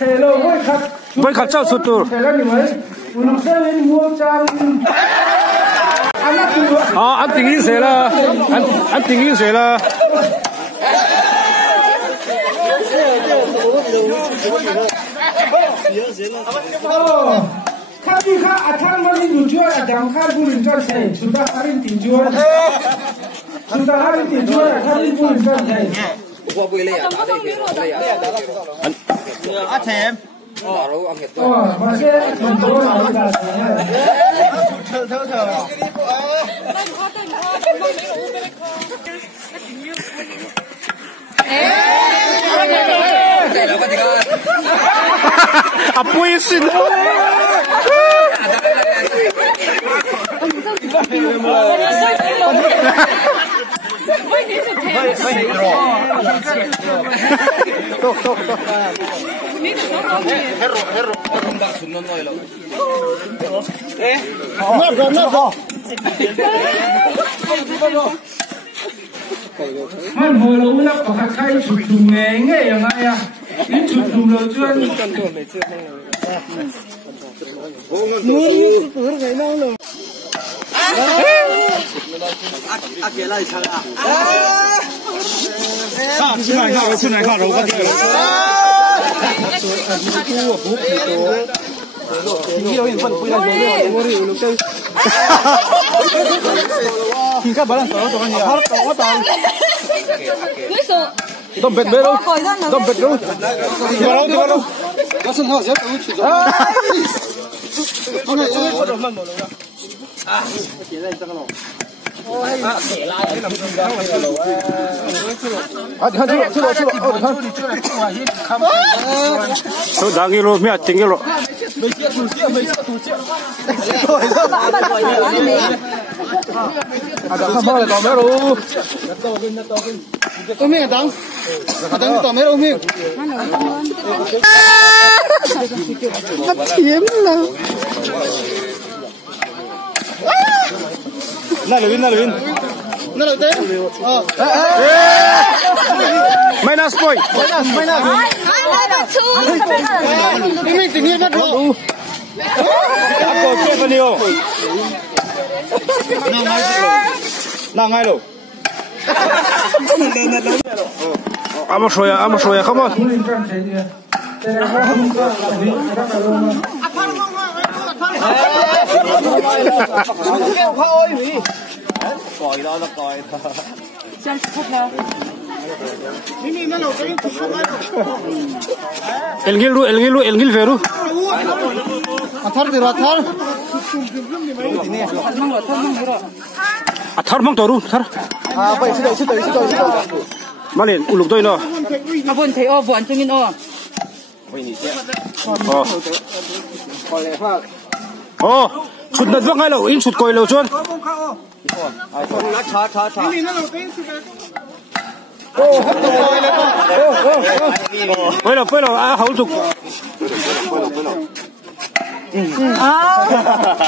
Hello, mới khát sao sụt tur. Anh tiếng Anh sẽ là anh tiếng Anh sẽ là. Khát đi khát, anh mà đi du chơi, anh khát bu linh chơi thế, sudah hari tin jual, sudah hari tin jual, khát đi bu linh chơi thế. Qua bơi lên à? Anh thèm. Mà sẽ không có nào cả. Thơ. Apoio esse Man hồi lâu lắm có hạt khai chụp chùm ngheอย่างไรà? Đi chụp chùm rồi chưa? Kia lại chăng à?出来看，我感觉。Tôm bệt bê đâu? Tôm bệt đâu? Đi vào đâu? Nó sân họ sẽ tự chủ rồi. Ông này ơi, đâu mà đâu đâu. À, cái này chắc là. Tôi đang đi rồi, mẹ tính rồi. Ada apa lagi tao meru? Tao mẹ đang, đang tao meru mẹ. Bắt chiếm là. Nào lên. Nào lên. Minus point. Minus. Ini tinggi banget loh. Aku siapa nih oh? Nangai lo. Amo shoya, come on. Còi đó nó còi. Xem phút nào. El gil veru. Athar mang toru, thar. Vậy xin đợi. Mà lên uluk tôi nó. Abon thấy o vốn chừng in o. Sụt đất văng ngay lâu, in sụt coi lâu chuan. Bây giờ hậu dục.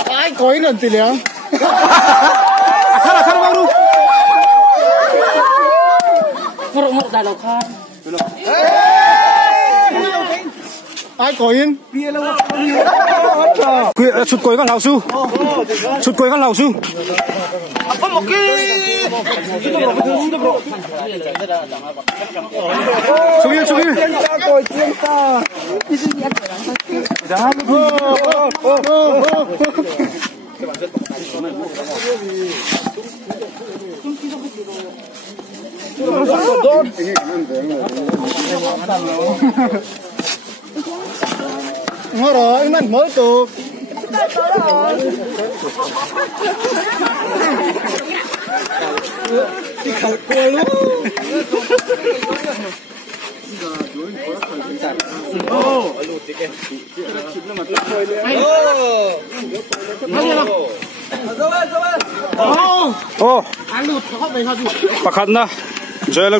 Ai coi lần thì liền. Thằng bao nhiêu? Một đại lộc khan. Ai coi in? Sụt coi các lão sư. Sụt coi các lão sư. Apa mau ke? Sugil. Ngồi anh mình mới từ. Đi khẩu cua luôn. Pakhat na. Joy